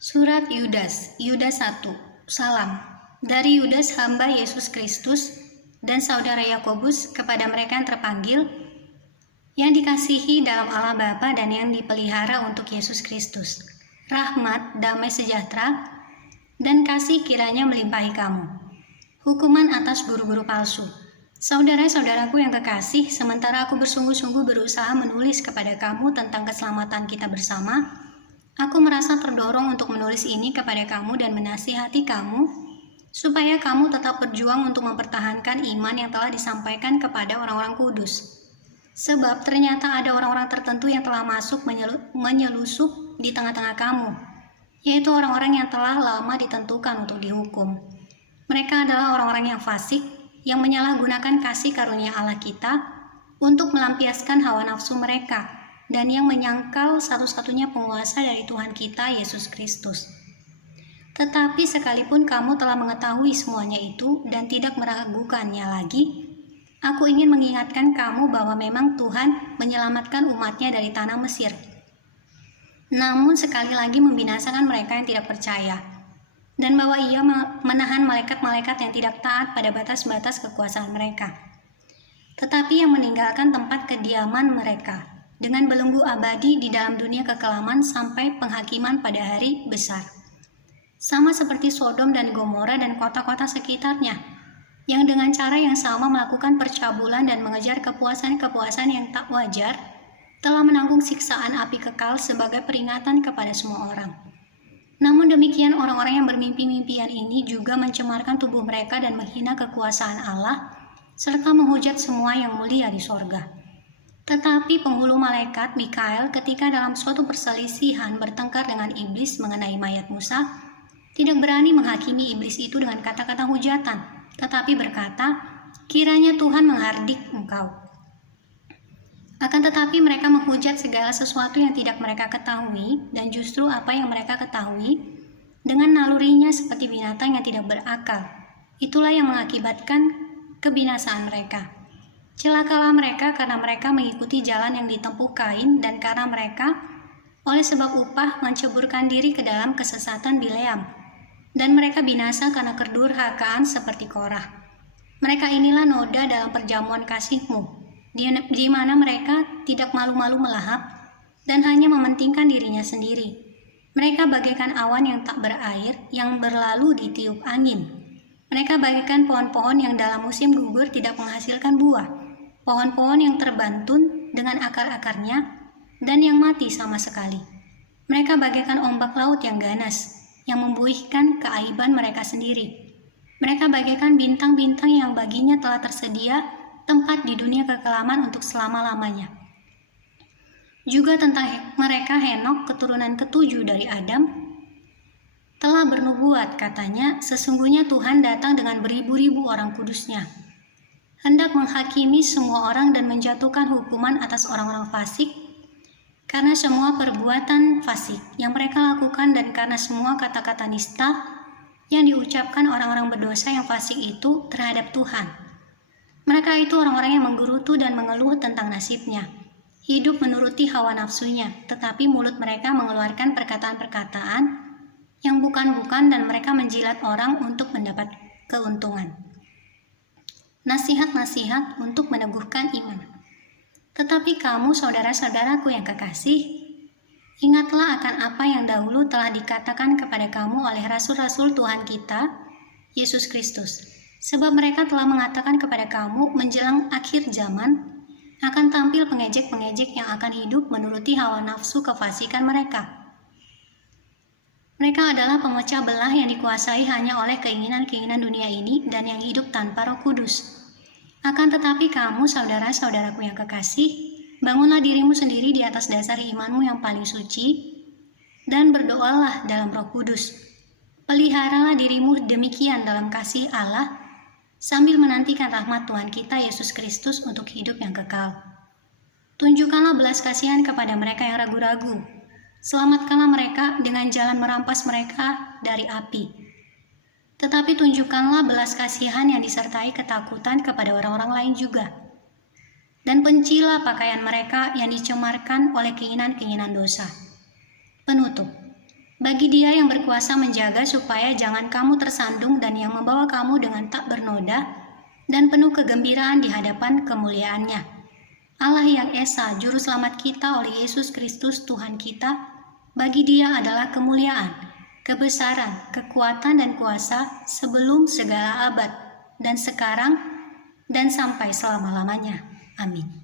Surat Yudas, Yudas 1. Salam. Dari Yudas hamba Yesus Kristus dan saudara Yakobus kepada mereka yang terpanggil, yang dikasihi dalam Allah Bapa dan yang dipelihara untuk Yesus Kristus. Rahmat, damai sejahtera, dan kasih kiranya melimpahi kamu. Hukuman atas guru-guru palsu. Saudara-saudaraku yang kekasih, sementara aku bersungguh-sungguh berusaha menulis kepada kamu tentang keselamatan kita bersama, aku merasa terdorong untuk menulis ini kepada kamu dan menasihati kamu, supaya kamu tetap berjuang untuk mempertahankan iman yang telah disampaikan kepada orang-orang kudus. Sebab ternyata ada orang-orang tertentu yang telah masuk menyelusup di tengah-tengah kamu, yaitu orang-orang yang telah lama ditentukan untuk dihukum. Mereka adalah orang-orang yang fasik, yang menyalahgunakan kasih karunia Allah kita untuk melampiaskan hawa nafsu mereka, dan yang menyangkal satu-satunya penguasa dari Tuhan kita, Yesus Kristus. Tetapi sekalipun kamu telah mengetahui semuanya itu dan tidak meragukannya lagi, aku ingin mengingatkan kamu bahwa memang Tuhan menyelamatkan umatnya dari tanah Mesir. Namun sekali lagi membinasakan mereka yang tidak percaya, dan bahwa ia menahan malaikat-malaikat yang tidak taat pada batas-batas kekuasaan mereka, tetapi yang meninggalkan tempat kediaman mereka dengan belenggu abadi di dalam dunia kekelaman sampai penghakiman pada hari besar. Sama seperti Sodom dan Gomora dan kota-kota sekitarnya, yang dengan cara yang sama melakukan percabulan dan mengejar kepuasan-kepuasan yang tak wajar, telah menanggung siksaan api kekal sebagai peringatan kepada semua orang. Namun demikian orang-orang yang bermimpi-mimpian ini juga mencemarkan tubuh mereka dan menghina kekuasaan Allah, serta menghujat semua yang mulia di sorga. Tetapi penghulu malaikat Mikael ketika dalam suatu perselisihan bertengkar dengan iblis mengenai mayat Musa, tidak berani menghakimi iblis itu dengan kata-kata hujatan, tetapi berkata, kiranya Tuhan menghardik engkau. Akan tetapi mereka menghujat segala sesuatu yang tidak mereka ketahui, dan justru apa yang mereka ketahui, dengan nalurinya seperti binatang yang tidak berakal. Itulah yang mengakibatkan kebinasaan mereka. Celakalah mereka karena mereka mengikuti jalan yang ditempuh Kain, dan karena mereka oleh sebab upah menceburkan diri ke dalam kesesatan Bileam. Dan mereka binasa karena kedurhakaan seperti Korah. Mereka inilah noda dalam perjamuan kasihmu, di mana mereka tidak malu-malu melahap dan hanya mementingkan dirinya sendiri. Mereka bagaikan awan yang tak berair yang berlalu ditiup angin. Mereka bagaikan pohon-pohon yang dalam musim gugur tidak menghasilkan buah, pohon-pohon yang terbantun dengan akar-akarnya dan yang mati sama sekali. Mereka bagaikan ombak laut yang ganas, yang membuihkan keaiban mereka sendiri. Mereka bagaikan bintang-bintang yang baginya telah tersedia tempat di dunia kekelaman untuk selama-lamanya. Juga tentang mereka Henok, keturunan ketujuh dari Adam, telah bernubuat, katanya, sesungguhnya Tuhan datang dengan beribu-ribu orang kudusnya, hendak menghakimi semua orang dan menjatuhkan hukuman atas orang-orang fasik, karena semua perbuatan fasik yang mereka lakukan dan karena semua kata-kata nista yang diucapkan orang-orang berdosa yang fasik itu terhadap Tuhan. Mereka itu orang-orang yang menggerutu dan mengeluh tentang nasibnya, hidup menuruti hawa nafsunya, tetapi mulut mereka mengeluarkan perkataan-perkataan yang bukan-bukan dan mereka menjilat orang untuk mendapat keuntungan. Nasihat-nasihat untuk meneguhkan iman. Tetapi kamu, saudara-saudaraku yang kekasih, ingatlah akan apa yang dahulu telah dikatakan kepada kamu oleh rasul-rasul Tuhan kita, Yesus Kristus. Sebab mereka telah mengatakan kepada kamu menjelang akhir zaman akan tampil pengejek-pengejek yang akan hidup menuruti hawa nafsu kefasikan mereka. Mereka adalah pemecah belah yang dikuasai hanya oleh keinginan-keinginan dunia ini dan yang hidup tanpa Roh Kudus. Akan tetapi kamu, saudara-saudaraku yang kekasih, bangunlah dirimu sendiri di atas dasar imanmu yang paling suci dan berdoalah dalam Roh Kudus. Peliharalah dirimu demikian dalam kasih Allah, sambil menantikan rahmat Tuhan kita Yesus Kristus untuk hidup yang kekal. Tunjukkanlah belas kasihan kepada mereka yang ragu-ragu. Selamatkanlah mereka dengan jalan merampas mereka dari api. Tetapi tunjukkanlah belas kasihan yang disertai ketakutan kepada orang-orang lain juga. Dan bencilah pakaian mereka yang dicemarkan oleh keinginan-keinginan dosa. Penutup. Bagi Dia yang berkuasa menjaga supaya jangan kamu tersandung dan yang membawa kamu dengan tak bernoda dan penuh kegembiraan di hadapan kemuliaan-Nya. Allah yang Esa, Juru Selamat kita oleh Yesus Kristus Tuhan kita, bagi Dia adalah kemuliaan, kebesaran, kekuatan dan kuasa sebelum segala abad, dan sekarang, dan sampai selama-lamanya. Amin.